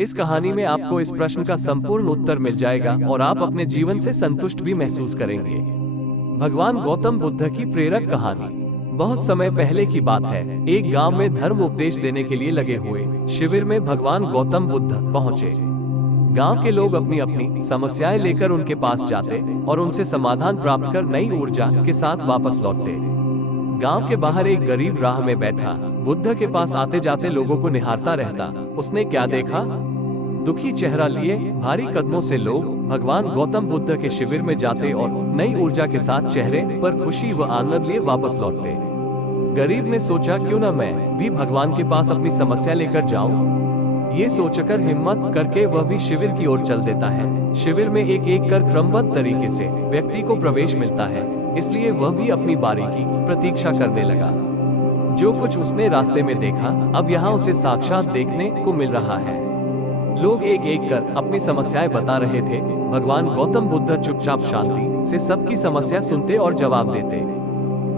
इस कहानी में आपको इस प्रश्न का संपूर्ण उत्तर मिल जाएगा और आप अपने जीवन से संतुष्ट भी महसूस करेंगे। भगवान गौतम बुद्ध की प्रेरक कहानी। बहुत समय पहले की बात है, एक गांव में धर्म उपदेश देने के लिए लगे हुए शिविर में भगवान गौतम बुद्ध पहुंचे। गांव के लोग अपनी अपनी समस्याएं लेकर उनके पास जाते और उनसे समाधान प्राप्त कर नई ऊर्जा के साथ वापस लौटते। गांव के बाहर एक गरीब राह में बैठा बुद्ध के पास आते जाते लोगों को निहारता रहता। उसने क्या देखा? दुखी चेहरा लिए भारी कदमों से लोग भगवान गौतम बुद्ध के शिविर में जाते और नई ऊर्जा के साथ चेहरे पर खुशी व आनंद लिए वापस लौटते। गरीब ने सोचा, क्यों न मैं भी भगवान के पास अपनी समस्या लेकर जाऊं। ये सोचकर हिम्मत करके वह भी शिविर की ओर चल देता है। शिविर में एक एक कर क्रमबद्ध तरीके से व्यक्ति को प्रवेश मिलता है, इसलिए वह भी अपनी बारी की प्रतीक्षा करने लगा। जो कुछ उसने रास्ते में देखा, अब यहाँ उसे साक्षात देखने को मिल रहा है। लोग एक एक कर अपनी समस्याएं बता रहे थे। भगवान गौतम बुद्ध चुपचाप शांति से सबकी समस्या सुनते और जवाब देते।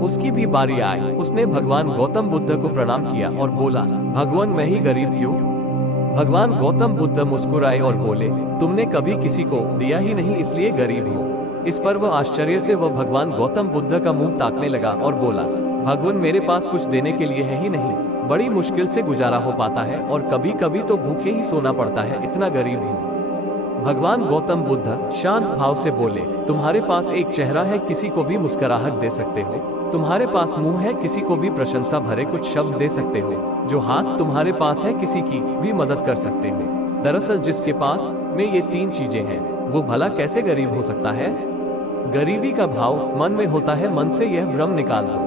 उसकी भी बारी आई। उसने भगवान गौतम बुद्ध को प्रणाम किया और बोला, भगवान मैं ही गरीब क्यों? भगवान गौतम बुद्ध मुस्कुराए और बोले, तुमने कभी किसी को दिया ही नहीं, इसलिए गरीब हो। इस पर वह आश्चर्य से वह भगवान गौतम बुद्ध का मुंह ताकने लगा और बोला, भगवान मेरे पास कुछ देने के लिए है ही नहीं, बड़ी मुश्किल से गुजारा हो पाता है और कभी कभी तो भूखे ही सोना पड़ता है, इतना गरीब हूँ। भगवान गौतम बुद्ध शांत भाव से बोले, तुम्हारे पास एक चेहरा है, किसी को भी मुस्कुराहट दे सकते हो। तुम्हारे पास मुंह है, किसी को भी प्रशंसा भरे कुछ शब्द दे सकते हो। जो हाथ तुम्हारे पास है, किसी की भी मदद कर सकते हो। दरअसल जिसके पास में ये तीन चीजें हैं, वो भला कैसे गरीब हो सकता है? गरीबी का भाव मन में होता है, मन से यह भ्रम निकाल दो।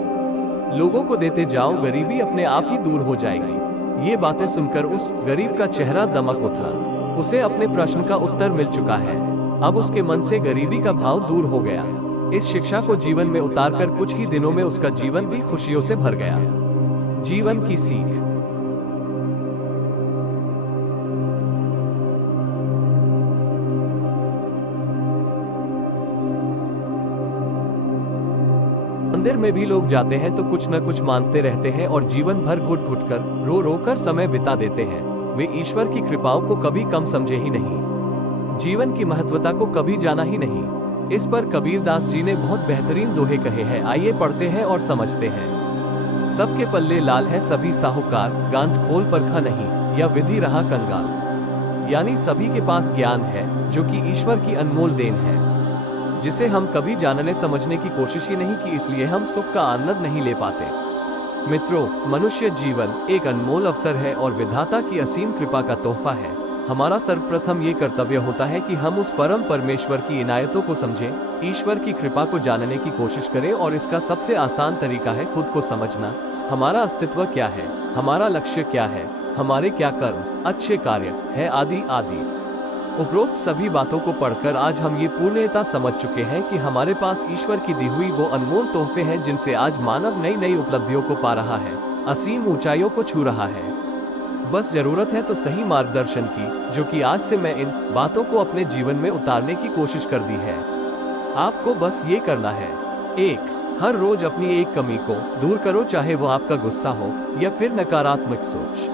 लोगों को देते जाओ, गरीबी अपने आप ही दूर हो जाएगी। ये बातें सुनकर उस गरीब का चेहरा दमक उठा। उसे अपने प्रश्न का उत्तर मिल चुका है। अब उसके मन से गरीबी का भाव दूर हो गया। इस शिक्षा को जीवन में उतारकर कुछ ही दिनों में उसका जीवन भी खुशियों से भर गया। जीवन की सीख। मंदिर में भी लोग जाते हैं तो कुछ न कुछ मांगते रहते हैं और जीवन भर घुट घुट कर रो रो कर समय बिता देते हैं। वे ईश्वर की कृपाओं को कभी कम समझे ही नहीं, जीवन की महत्वता को कभी जाना ही नहीं। इस पर कबीरदास जी ने बहुत बेहतरीन दोहे कहे हैं, आइए पढ़ते हैं और समझते हैं। सबके पल्ले लाल है सभी साहूकार, गांठ खोल परखा नहीं या विधि रहा कंगाल। यानी सभी के पास ज्ञान है जो कि ईश्वर की अनमोल देन है, जिसे हम कभी जानने समझने की कोशिश ही नहीं की, इसलिए हम सुख का आनंद नहीं ले पाते। मित्रों, मनुष्य जीवन एक अनमोल अवसर है और विधाता की असीम कृपा का तोहफा है। हमारा सर्वप्रथम ये कर्तव्य होता है कि हम उस परम परमेश्वर की इनायतों को समझें, ईश्वर की कृपा को जानने की कोशिश करें और इसका सबसे आसान तरीका है खुद को समझना। हमारा अस्तित्व क्या है, हमारा लक्ष्य क्या है, हमारे क्या कर्म, अच्छे कार्य है, आदि आदि। उपरोक्त सभी बातों को पढ़कर आज हम ये पूर्णतः समझ चुके हैं कि हमारे पास ईश्वर की दी हुई वो अनमोल तोहफे हैं जिनसे आज मानव नई नई उपलब्धियों को पा रहा है, असीम ऊंचाइयों को छू रहा है। बस जरूरत है तो सही मार्गदर्शन की, जो कि आज से मैं इन बातों को अपने जीवन में उतारने की कोशिश कर दी है। आपको बस ये करना है, 1. हर रोज अपनी एक कमी को दूर करो, चाहे वो आपका गुस्सा हो या फिर नकारात्मक सोच।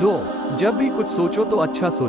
2. जब भी कुछ सोचो तो अच्छा सोचो।